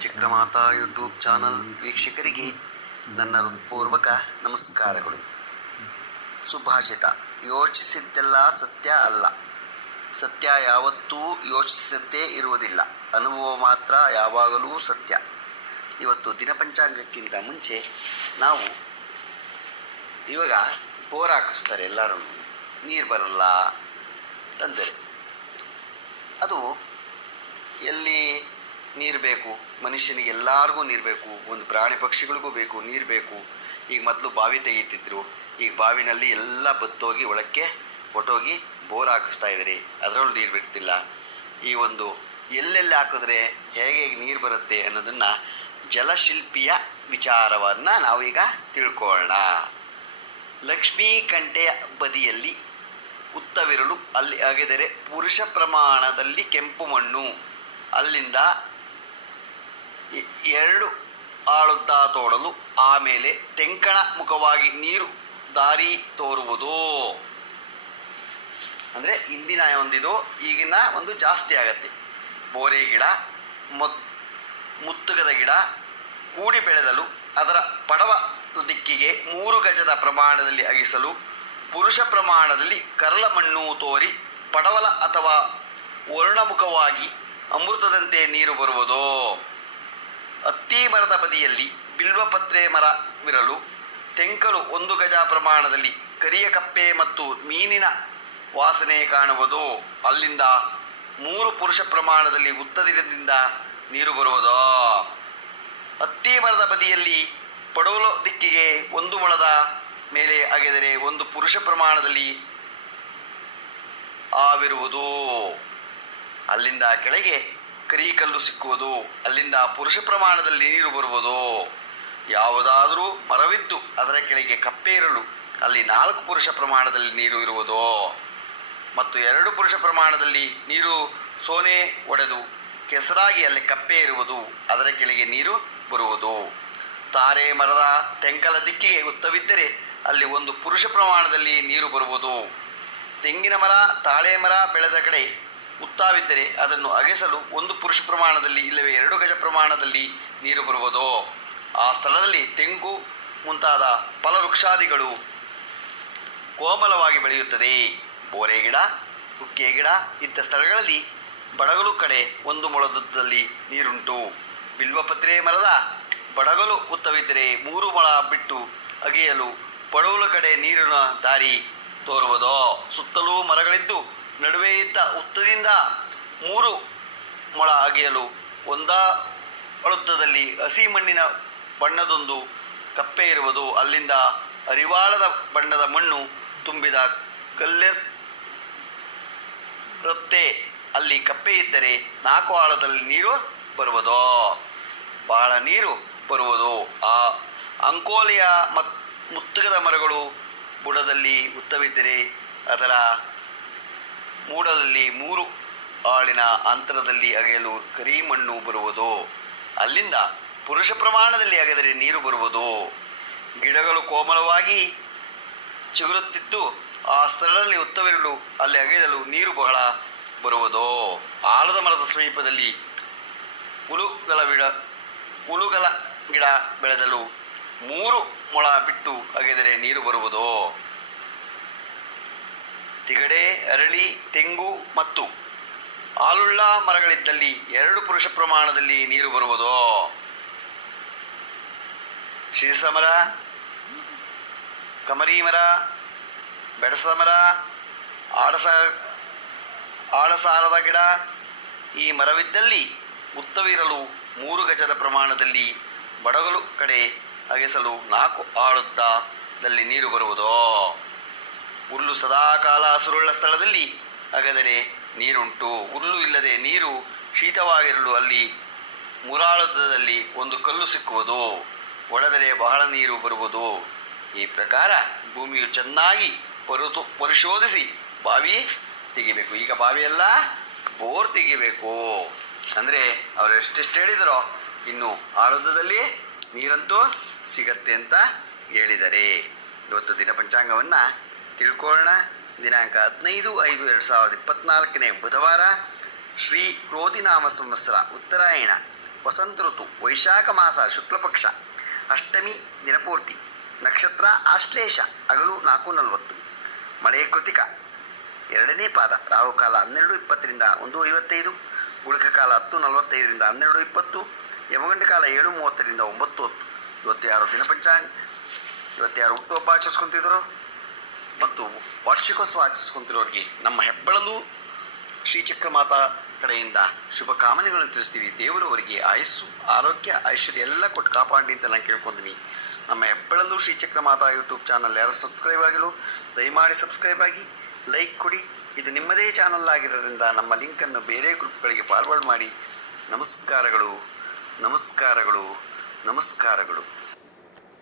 Chakramata YouTube channel ವೀಕ್ಷಕರಿಗೆ ನನ್ನ ಹೃತ್ಪೂರ್ವಕ ನಮಸ್ಕಾರಗಳು. ಸುಭಾಷಿತ. ಯೋಚಿಸಿದ್ದೆಲ್ಲ ಸತ್ಯ ಅಲ್ಲ. ಸತ್ಯ ಯಾವತ್ತೂ ಯೋಚಿಸಿದಂತೆ ಇರುವುದಿಲ್ಲ. ಅನುಭವ ಮಾತ್ರ ಯಾವಾಗಲೂ ಸತ್ಯ. ಇವತ್ತು ದಿನಪಂಚಾಂಗಕ್ಕಿಂತ ಮುಂಚೆ ನಾವು ಇವಾಗ ಬೋರ್ ಹಾಕಿಸ್ತಾರೆ ಎಲ್ಲರೂ. ನೀರು ಬರಲ್ಲ ಅಂದರೆ ಅದು ಎಲ್ಲಿ ನೀರು ಬೇಕು, ಮನುಷ್ಯನಿಗೆ ಎಲ್ಲರಿಗೂ ನೀರು ಬೇಕು, ಒಂದು ಪ್ರಾಣಿ ಪಕ್ಷಿಗಳಿಗೂ ಬೇಕು, ನೀರು ಬೇಕು. ಈಗ ಮೊದಲು ಬಾವಿ ತೆಗೀತಿದ್ರು. ಈಗ ಬಾವಿನಲ್ಲಿ ಎಲ್ಲ ಬತ್ತೋಗಿ ಒಳಕ್ಕೆ ಹೊಟ್ಟೋಗಿ ಬೋರ್ ಹಾಕಿಸ್ತಾ ಇದ್ದಾರೆ ಅದರಲ್ಲೂ ನೀರು ಬಿಡ್ತಿಲ್ಲ. ಈ ಒಂದು ಎಲ್ಲೆಲ್ಲಿ ಹಾಕಿದ್ರೆ ಹೇಗೆ ಹೇಗೆ ನೀರು ಬರುತ್ತೆ ಅನ್ನೋದನ್ನು ಜಲಶಿಲ್ಪಿಯ ವಿಚಾರವನ್ನು ನಾವೀಗ ತಿಳ್ಕೊಳ್ಳೋಣ. ಲಕ್ಷ್ಮೀ ಕಂಠೆಯ ಬದಿಯಲ್ಲಿ ಉತ್ತವಿರಲು ಅಲ್ಲಿ ಅಗೆದರೆ ಪುರುಷ ಪ್ರಮಾಣದಲ್ಲಿ ಕೆಂಪು ಮಣ್ಣು. ಅಲ್ಲಿಂದ ಎರಡು ಆಳುದ್ದ ತೋಡಲು ಆಮೇಲೆ ತೆಂಕಣ ಮುಖವಾಗಿ ನೀರು ದಾರಿ ತೋರುವುದು. ಅಂದರೆ ಇಂದಿನ ಒಂದಿದು, ಈಗಿನ ಒಂದು ಜಾಸ್ತಿ ಆಗತ್ತೆ. ಬೋರೆ ಗಿಡ, ಮೊತ್, ಮುತ್ತುಗದ ಗಿಡ, ಕೂಡಿ ಬೆಳೆದಲು, ಅದರ ಪಡವ ದಿಕ್ಕಿಗೆ ಮೂರು ಗಜದ ಪ್ರಮಾಣದಲ್ಲಿ ಅಗಿಸಲು, ಪುರುಷ ಪ್ರಮಾಣದಲ್ಲಿ ಕರಳ ಮಣ್ಣು ತೋರಿ, ಪಡವಲ ಅಥವಾ ವರ್ಣಮುಖವಾಗಿ ಅಮೃತದಂತೆ ನೀರು ಬರುವುದು. ಹತ್ತಿ ಮರದ ಬದಿಯಲ್ಲಿ ಬಿಲ್ವಪತ್ರೆ ಮರವಿರಲು ತೆಂಕಲು ಒಂದು ಗಜ ಪ್ರಮಾಣದಲ್ಲಿ ಕರಿಯ ಕಪ್ಪೆ ಮತ್ತು ಮೀನಿನ ವಾಸನೆ ಕಾಣುವುದು, ಅಲ್ಲಿಂದ ಮೂರು ಪುರುಷ ಪ್ರಮಾಣದಲ್ಲಿ ಉತ್ತರದಿಂದ ನೀರು ಬರುವುದು? ಅತ್ತಿ ಮರದ ಬದಿಯಲ್ಲಿ ಪಡೋಲು ದಿಕ್ಕಿಗೆ ಒಂದು ಮೊಳದ ಮೇಲೆ ಅಗೆದರೆ ಒಂದು ಪುರುಷ ಪ್ರಮಾಣದಲ್ಲಿ ಆವಿರುವುದು? ಅಲ್ಲಿಂದ ಕೆಳಗೆ ಕರಿಕಲ್ಲು ಸಿಕ್ಕುವುದು, ಅಲ್ಲಿಂದ ಪುರುಷ ಪ್ರಮಾಣದಲ್ಲಿ ನೀರು ಬರುವುದು. ಯಾವುದಾದರೂ ಮರವಿದ್ದು ಅದರ ಕೆಳಗೆ ಕಪ್ಪೆ ಇರಲು, ಅಲ್ಲಿ ನಾಲ್ಕು ಪುರುಷ ಪ್ರಮಾಣದಲ್ಲಿ ನೀರು ಇರುವುದು. ಮತ್ತು ಎರಡು ಪುರುಷ ಪ್ರಮಾಣದಲ್ಲಿ ನೀರು ಸೋನೆ ಒಡೆದು, ಕೆಸರಾಗಿ ಅಲ್ಲಿ ಕಪ್ಪೆ ಇರುವುದು, ಅದರ ಕೆಳಗೆ ನೀರು ಬರುವುದು. ತಾರೆ ಮರದ ತೆಂಕಲ ದಿಕ್ಕಿಗೆ ಉತ್ತವಿದ್ದರೆ ಅಲ್ಲಿ ಒಂದು ಪುರುಷ ಪ್ರಮಾಣದಲ್ಲಿ ನೀರು ಬರುವುದು. ತೆಂಗಿನ ಮರ, ತಾಳೆ ಮರ ಬೆಳೆದ ಕಡೆ ಉತ್ತಾವಿದ್ದರೆ ಅದನ್ನು ಅಗೆಸಲು ಒಂದು ಪುರುಷ ಪ್ರಮಾಣದಲ್ಲಿ ಇಲ್ಲವೇ ಎರಡು ಗಜ ಪ್ರಮಾಣದಲ್ಲಿ ನೀರು ಬರುವುದೋ? ಆ ಸ್ಥಳದಲ್ಲಿ ತೆಂಗು ಮುಂತಾದ ಫಲವೃಕ್ಷಾದಿಗಳು ಕೋಮಲವಾಗಿ ಬೆಳೆಯುತ್ತದೆ. ಬೋರೆ ಗಿಡ ಹುಕ್ಕೆ ಗಿಡ ಇಂಥ ಸ್ಥಳಗಳಲ್ಲಿ ಬಡಗಲು ಕಡೆ ಒಂದು ಮೊಳದಲ್ಲಿ ನೀರುಂಟು. ಬಿಲ್ವಪತ್ರೆ ಮರದ ಬಡಗಲು ಉತ್ತವಿದ್ದರೆ ಮೂರು ಮೊಳ ಬಿಟ್ಟು ಅಗೆಯಲು ಪಡವಲು ಕಡೆ ನೀರಿನ ದಾರಿ ತೋರುವುದೋ? ಸುತ್ತಲೂ ಮರಗಳಿದ್ದು ನಡುವೆ ಇದ್ದ ಉತ್ತದಿಂದ ಮೂರು ಮೊಳ ಅಗೆಯಲು ಒಂದಾ ಅಳುತ್ತದಲ್ಲಿ ಹಸಿ ಮಣ್ಣಿನ ಬಣ್ಣದೊಂದು ಕಪ್ಪೆ ಇರುವುದು. ಅಲ್ಲಿಂದ ಅರಿವಾಳದ ಬಣ್ಣದ ಮಣ್ಣು ತುಂಬಿದ ಕಲ್ಲೆ ರತ್ತೆ ಅಲ್ಲಿ ಕಪ್ಪೆ ಇದ್ದರೆ ನಾಲ್ಕು ಆಳದಲ್ಲಿ ನೀರು ಬರುವುದು. ಬಹಳ ನೀರು ಬರುವುದು. ಆ ಅಂಕೋಲೆಯ ಮತ್ ಮುತ್ತುಗದ ಮರಗಳು ಬುಡದಲ್ಲಿ ಉತ್ತವಿದ್ದರೆ ಅದರ ಮೂಡದಲ್ಲಿ ಮೂರು ಆಳಿನ ಅಂತರದಲ್ಲಿ ಅಗೆಯಲು ಕರಿ ಮಣ್ಣು ಬರುವುದು. ಅಲ್ಲಿಂದ ಪುರುಷ ಪ್ರಮಾಣದಲ್ಲಿ ಅಗೆದರೆ ನೀರು ಬರುವುದು. ಗಿಡಗಳು ಕೋಮಲವಾಗಿ ಚಿಗುರುತ್ತಿತ್ತು ಆ ಸ್ಥಳದಲ್ಲಿ ಉತ್ತವಿರಲು ಅಲ್ಲಿ ಅಗೆಯಲು ನೀರು ಬಹಳ ಬರುವುದು. ಆಲದ ಮರದ ಸಮೀಪದಲ್ಲಿ ಹುಳುಗಳ ಗಿಡ ಹುಳುಗಳ ಗಿಡ ಬೆಳೆದಲು ಮೂರು ಮೊಳ ಬಿಟ್ಟು ಅಗೆದರೆ ನೀರು ಬರುವುದು. ತಿಗಡೆ, ಅರಳಿ, ತೆಂಗು ಮತ್ತು ಆಲುಳ್ಳ ಮರಗಳಿದ್ದಲ್ಲಿ ಎರಡು ಪುರುಷ ಪ್ರಮಾಣದಲ್ಲಿ ನೀರು ಬರುವುದೋ? ಶಿರಸಮರ, ಕಮರೀಮರ, ಬೆಡಸಮರ, ಆಡಸ, ಆಡಸಾರದ ಗಿಡ ಈ ಮರವಿದ್ದಲ್ಲಿ ಉತ್ತವಿರಲು ಮೂರು ಗಜದ ಪ್ರಮಾಣದಲ್ಲಿ ಬಡಗಲು ಕಡೆ ಅಗೆಸಲು ನಾಲ್ಕು ಆಳುತ್ತದಲ್ಲಿ ನೀರು ಬರುವುದು? ಸದಾಕಾಲ ಹಸುರುಳ್ಳ ಸ್ಥಳದಲ್ಲಿ. ಹಾಗಾದರೆ ನೀರುಂಟು. ಹುಲ್ಲು ಇಲ್ಲದೆ ನೀರು ಶೀತವಾಗಿರಲು ಅಲ್ಲಿ ಮುರಾಳದಲ್ಲಿ ಒಂದು ಕಲ್ಲು ಸಿಕ್ಕುವುದು. ಒಡೆದರೆ ಬಹಳ ನೀರು ಬರುವುದು. ಈ ಪ್ರಕಾರ ಭೂಮಿಯು ಚೆನ್ನಾಗಿ ಪರುತು, ಪರಿಶೋಧಿಸಿ ಬಾವಿ ತೆಗಿಬೇಕು. ಈಗ ಬಾವಿಯೆಲ್ಲ ಬೋರ್ ತೆಗಿಬೇಕು. ಅಂದರೆ ಅವರು ಎಷ್ಟೆಷ್ಟು ಹೇಳಿದರೋ ಇನ್ನು ಆಳುದದಲ್ಲಿ ನೀರಂತೂ ಸಿಗತ್ತೆ ಅಂತ ಹೇಳಿದರೆ. ಇವತ್ತು ದಿನ ಪಂಚಾಂಗವನ್ನು ತಿಳ್ಕೊಳ್ಳೋಣ. ದಿನಾಂಕ ಹದಿನೈದು ಐದು ಎರಡು ಸಾವಿರದ ಇಪ್ಪತ್ತ್ನಾಲ್ಕನೇ ಬುಧವಾರ, ಶ್ರೀ ಕ್ರೋಧಿನಾಮ ಸಂವತ್ಸರ, ಉತ್ತರಾಯಣ, ವಸಂತ ಋತು, ವೈಶಾಖ ಮಾಸ, ಶುಕ್ಲಪಕ್ಷ, ಅಷ್ಟಮಿ ದಿನಪೂರ್ತಿ, ನಕ್ಷತ್ರ ಆಶ್ಲೇಷ ಹಗಲು ನಾಲ್ಕು ನಲವತ್ತು. ಮಳೆ ಕೃತಿಕ, ಎರಡನೇ ಪಾದ, ರಾಹುಕಾಲ ಹನ್ನೆರಡು ಇಪ್ಪತ್ತರಿಂದ ಒಂದು ಐವತ್ತೈದು ಕಾಲ ಹತ್ತು ನಲವತ್ತೈದರಿಂದ ಹನ್ನೆರಡು ಇಪ್ಪತ್ತು, ಯಮಗಂಡ ಕಾಲ ಏಳು ಮೂವತ್ತರಿಂದ ಒಂಬತ್ತು ಹೊತ್ತು. ಇವತ್ತು ಯಾರು ದಿನಪಂಚಾಂಗ? ಇವತ್ತು ಯಾರು ಹುಟ್ಟುಹಬ್ಬ ಆಚರಿಸ್ಕೊಂತಿದ್ರು? ಮತ್ತು ವಾರ್ಷಿಕೋತ್ಸವ ಆಚರಿಸ್ಕೊಂತಿರೋರಿಗೆ ನಮ್ಮ ಹೆಬ್ಬಳಲು ಶ್ರೀಚಕ್ರ ಮಾತಾ ಕಡೆಯಿಂದ ಶುಭ ಕಾಮನೆಗಳನ್ನು ತಿಳಿಸ್ತೀವಿ. ದೇವರು ಅವರಿಗೆ ಆಯಸ್ಸು, ಆರೋಗ್ಯ, ಐಶ್ವರ್ಯ ಎಲ್ಲ ಕೊಟ್ಟು ಕಾಪಾಡಿ ಅಂತ ನಾನು ಕೇಳ್ಕೊತೀನಿ. ನಮ್ಮ ಹೆಬ್ಬಳಲು ಶ್ರೀಚಕ್ರ ಮಾತಾ ಯೂಟ್ಯೂಬ್ ಚಾನಲ್ ಯಾರು ಸಬ್ಸ್ಕ್ರೈಬ್ ಆಗಿಲ್ಲ, ದಯಮಾಡಿ ಸಬ್ಸ್ಕ್ರೈಬ್ ಆಗಿ, ಲೈಕ್ ಕೊಡಿ. ಇದು ನಿಮ್ಮದೇ ಚಾನಲ್ ಆಗಿರೋದ್ರಿಂದ ನಮ್ಮ ಲಿಂಕನ್ನು ಬೇರೆ ಗ್ರೂಪ್ಗಳಿಗೆ ಫಾರ್ವರ್ಡ್ ಮಾಡಿ. ನಮಸ್ಕಾರಗಳು ನಮಸ್ಕಾರಗಳು ನಮಸ್ಕಾರಗಳು.